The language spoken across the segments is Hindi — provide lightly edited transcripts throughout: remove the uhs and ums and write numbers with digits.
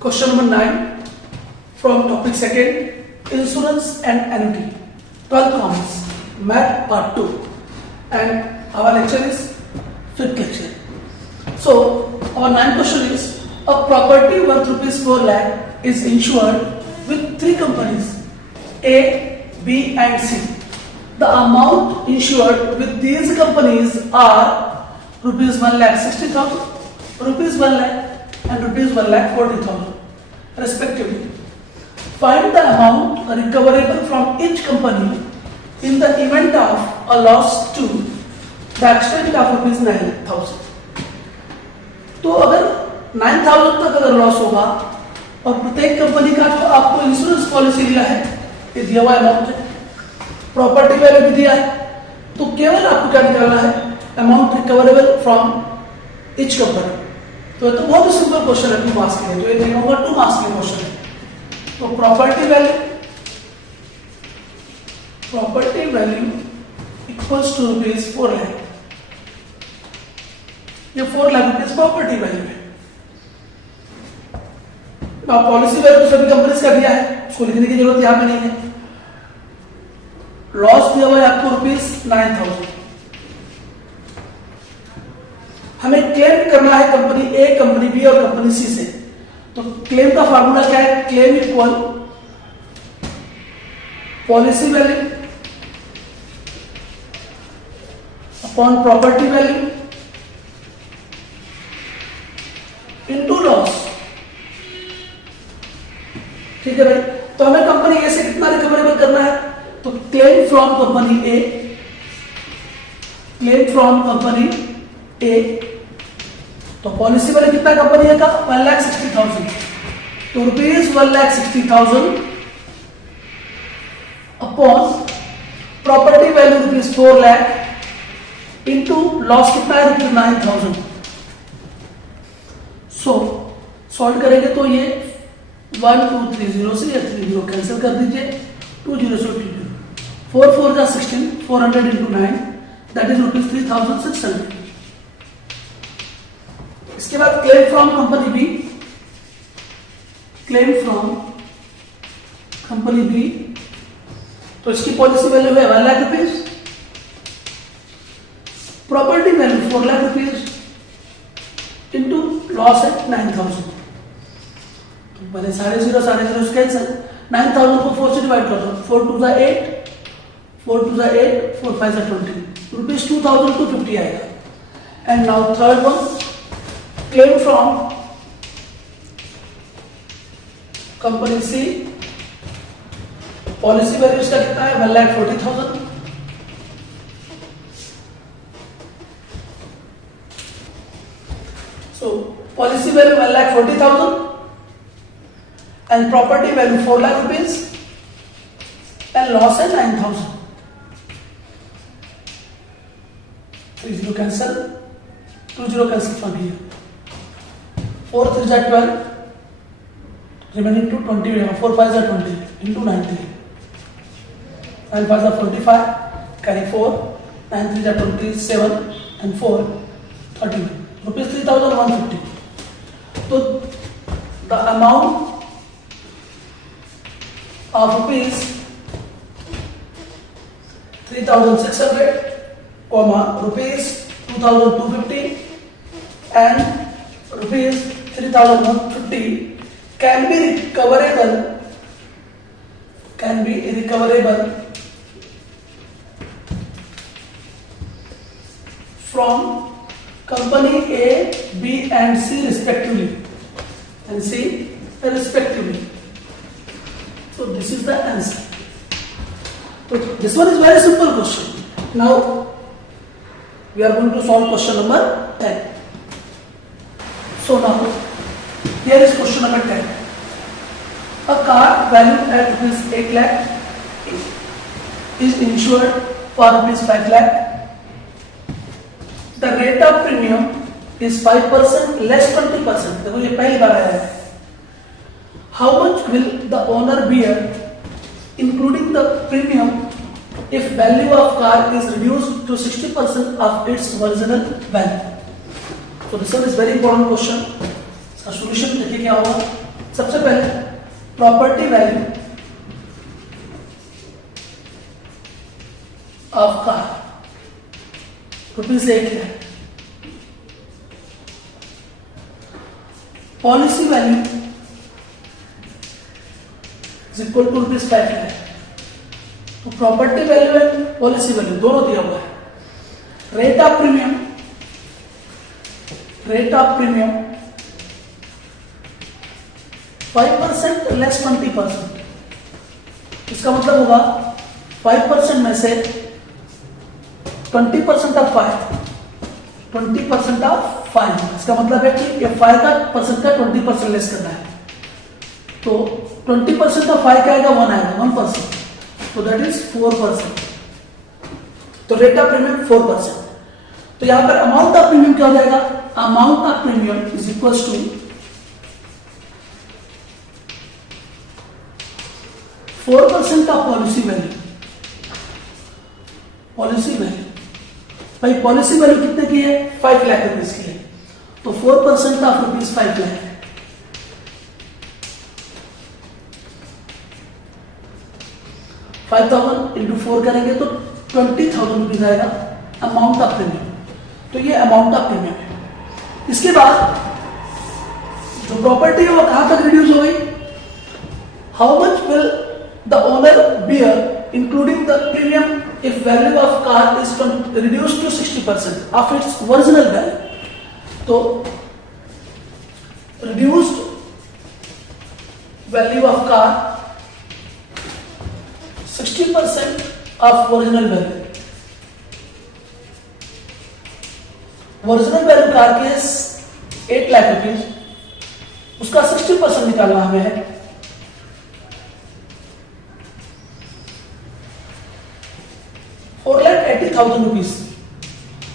Question number 9 from topic 2nd, Insurance and Annuity, 12 commerce, Math part 2, and our lecture is 5th lecture. So our 9th question is, a property worth rupees 4 lakh is insured with 3 companies A, B and C. The amount insured with these companies are rupees 1,60,000, rupees 1 lakh and rupees 1,40,000 respectively. Find the amount recoverable from each company in the event of a loss to the extent of rupees 9,000. तो अगर 9,000 तक अगर लॉस होगा और प्रत्येक कंपनी का जो आपको इंश्योरेंस पॉलिसी दिया है ये दिया हुआ अमाउंट है, प्रॉपर्टी वैल्यू भी दिया है, तो केवल आपको क्या निकालना है, amount recoverable from each company. तो ये तो बहुत ही सिंपल क्वेश्चन है 2 मार्क्स के लिए, तो ये नहीं होगा 2 मार्क्स के क्वेश्चन है. तो property value equals to rupees 4 lakh. ये 4 लाख रुपीज प्रॉपर्टी वैल्यू है. पॉलिसी वैल्यू तो सभी कंपनीज का दिया है, उसको लिखने की जरूरत यहां पे नहीं है. लॉस दिया हुआ है आपको रुपीज 9,000. हमें क्लेम करना है कंपनी ए, कंपनी बी और कंपनी सी से. तो क्लेम का फार्मूला क्या है, claim equal policy value upon property value into loss. ठीक है भाई. तो हमें कंपनी ए से कितना रिकवरेबल करना है, तो claim from company A, claim from company A. तो पॉलिसी वैल्यू कितना कंपनी ए का 1,60,000. तो rupees 1,60,000 upon property value rupees 4 lakh into loss कितना है रुपीज 9,000. सो सॉल्व करेंगे तो ये 1 2 3 0 से या 3 0 कैंसिल कर दीजिए. 2 0 से 2 0, 4 4 जा 16, 400 इंटू 9 दैट इज रुपीज 3,600. इसके बाद claim from company B, claim from company B. तो इसकी पॉलिसी वैल्यू है 1 lakh rupees, property value 4 lakh rupees into loss है 9,000. तो पहले 0.5 कैंसिल. 9,000 को 4 से डिवाइड कर दो. 4 2 जा 8, 4 2 जा 8, 4 5 जा 20, रुपीज 2,250 आएगा. And now third one, claim from company C. Policy value इसका कितना है 1,40,000. So policy value 1,40,000 and property value 4 lakh rupees and loss है 9,000. 3 0 कैंसिल, 2 0 कैंसिल फ्रॉम हियर. 4 3 जा 12, remaining to 20, 4 5 जा 20 into 90, 9 5 जा 45, carry 4, 9 3 जा 27 and 4 30, rupees 3,150. तो the amount of rupees 3,600, rupees 2,250 and rupees 3,150 can be recoverable from company A, B and C respectively. So this is the answer. So this one is very simple question. Now we are going to solve question number 10. So now here is question number 10. A car valued at rupees 8 lakh is insured for rupees 5 lakh. The rate of premium is 5% less 20%. देखो ये पहली बार आया है. How much will the owner bear including the premium if value of car is reduced to 60% of its original value? So this one is very important question. इसका solution देखिए क्या होगा. सबसे पहले प्रॉपर्टी वैल्यू ऑफ कार ₹8 है। Policy value is equal to ₹5 है। तो property value and policy value दोनों दिया हुआ है। रेट ऑफ प्रीमियम 5% लेस 20%, इसका मतलब होगा 5% में से 20% ऑफ 5, इसका मतलब है कि ये 5 का परसेंट का 20% लेस करना है। तो 20% ऑफ 5 का आएगा 1 आएगा 1%, तो दैट इज 4%। तो रेट ऑफ प्रीमियम 4%। तो यहां पर अमाउंट ऑफ प्रीमियम क्या हो जाएगा? Amount of premium is equal to 4% of policy value. भाई पॉलिसी वैल्यू कितने की है? 5 लाख रुपीज की है। तो 4% ऑफ रुपीज 5 लाख है। $5,000 × 4 करेंगे तो 20,000 रुपीज आएगा अमाउंट ऑफ प्रीमियम। तो ये अमाउंट ऑफ प्रीमियम है। इसके बाद जो प्रॉपर्टी है वो कहां तक रिड्यूस हो गई? How much will the owner bear including the premium if value of car is reduced to 60% of its original value. तो reduced value of car 60% of original value. Original value car के 8 लाख रुपीज, उसका 60% निकालना हमें है। ₹4,80,000।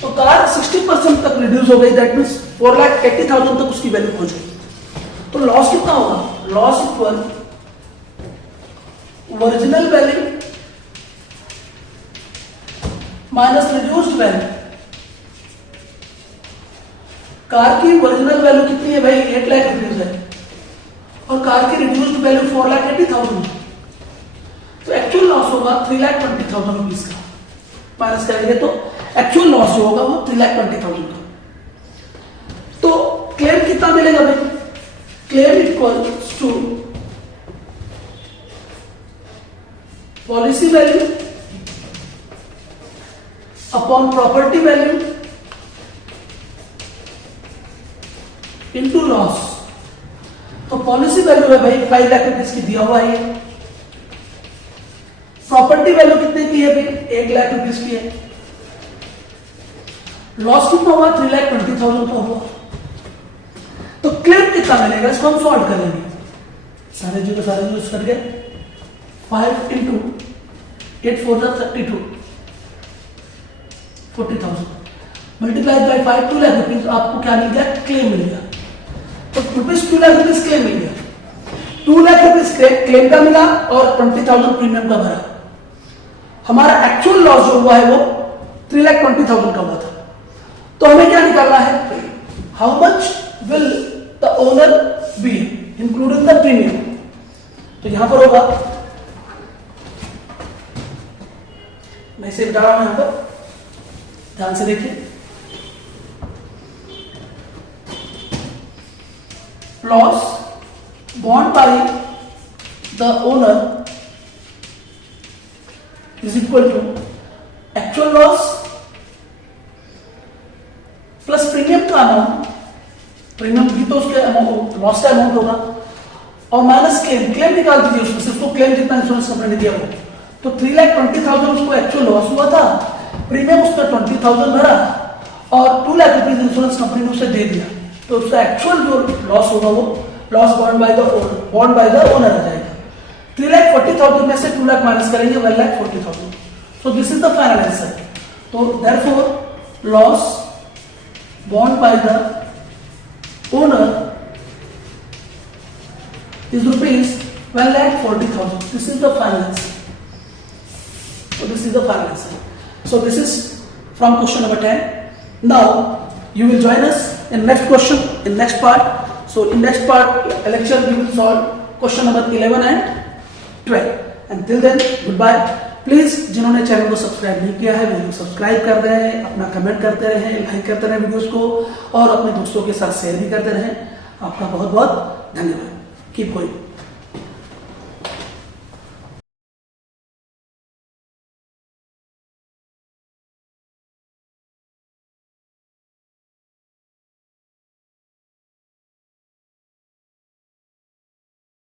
तो कार 60% तक रिड्यूस हो गई, दैट मीन्स 4,80,000 तक उसकी वैल्यू पहुंच गई। तो लॉस कितना होगा? Loss equal original value minus reduced value. Car की ओरिजिनल वैल्यू कितनी है भाई? 8 लाख रुपीज है और कार की रिड्यूस्ड वैल्यू 4,80,000। तो एक्चुअल लॉस होगा 3,20,000 रुपीज का। माइनस करेंगे तो एक्चुअल लॉस जो होगा वो 3,20,000 का। तो क्लेम कितना मिलेगा भाई? Claim equals to policy value upon property value into loss. तो पॉलिसी वैल्यू है भाई 5 लाख रुपीज की दिया हुआ है। प्रॉपर्टी वैल्यू कितने की है भाई? 1 लाख रुपीज की है। लॉस कितना हुआ? 3,20,000 का हुआ। तो क्लेम कितना मिलेगा? इसको हम सॉल्व करेंगे। सारे जीरो करके 5 × 8 4 32 40,000 मल्टीप्लाई बाय 5 2 लाख रुपीज। आपको क्या मिल गया? क्लेम मिल गया। तो ₹2 लाख क्लेम मिल गया। 2 लाख रुपीज क्लेम का मिला और 20,000 प्रीमियम का भरा। हमारा एक्चुअल लॉस जो हुआ है वो 3,20,000 का हुआ था। तो हमें क्या निकालना है? How much will the owner be including the premium. तो यहां पर होगा, मैं इसे बता रहा हूं यहां पर, ध्यान से देखिए। Loss borne by the owner is equal to actual loss plus premium का अमाउंट, प्रीमियम भी तो उसके अमाउंट लॉस का अमाउंट होगा, और माइनस क्लेम निकाल दीजिए उसमें से। उसको क्लेम जितना इंश्योरेंस कंपनी ने दिया हो, तो 3,20,000 उसको एक्चुअल लॉस हुआ था। प्रीमियम उसका 20,000 भरा और 2 लाख रुपीज इंश्योरेंस कंपनी ने उसे दे दिया। तो उसका एक्चुअल जो लॉस होगा वो loss borne by the owner आ जाएगा। 3,40,000 में से 2 लाख माइनस करेंगे 1,40,000। So this is the final answer. तो therefore loss borne by the owner is ₹1,40,000. This is the final answer. So this is the final answer. So this is from question number 10. Now you will join us in next question in next part. So in next part lecture we will solve question number 11 and 12. And till then goodbye. Please जिन्होंने चैनल को सब्सक्राइब नहीं किया है वीडियो सब्सक्राइब कर दें, अपना कमेंट करते रहें, लाइक करते रहें वीडियोस को और अपने दोस्तों के साथ शेयर भी करते रहें। आपका बहुत बहुत धन्यवाद। Keep going.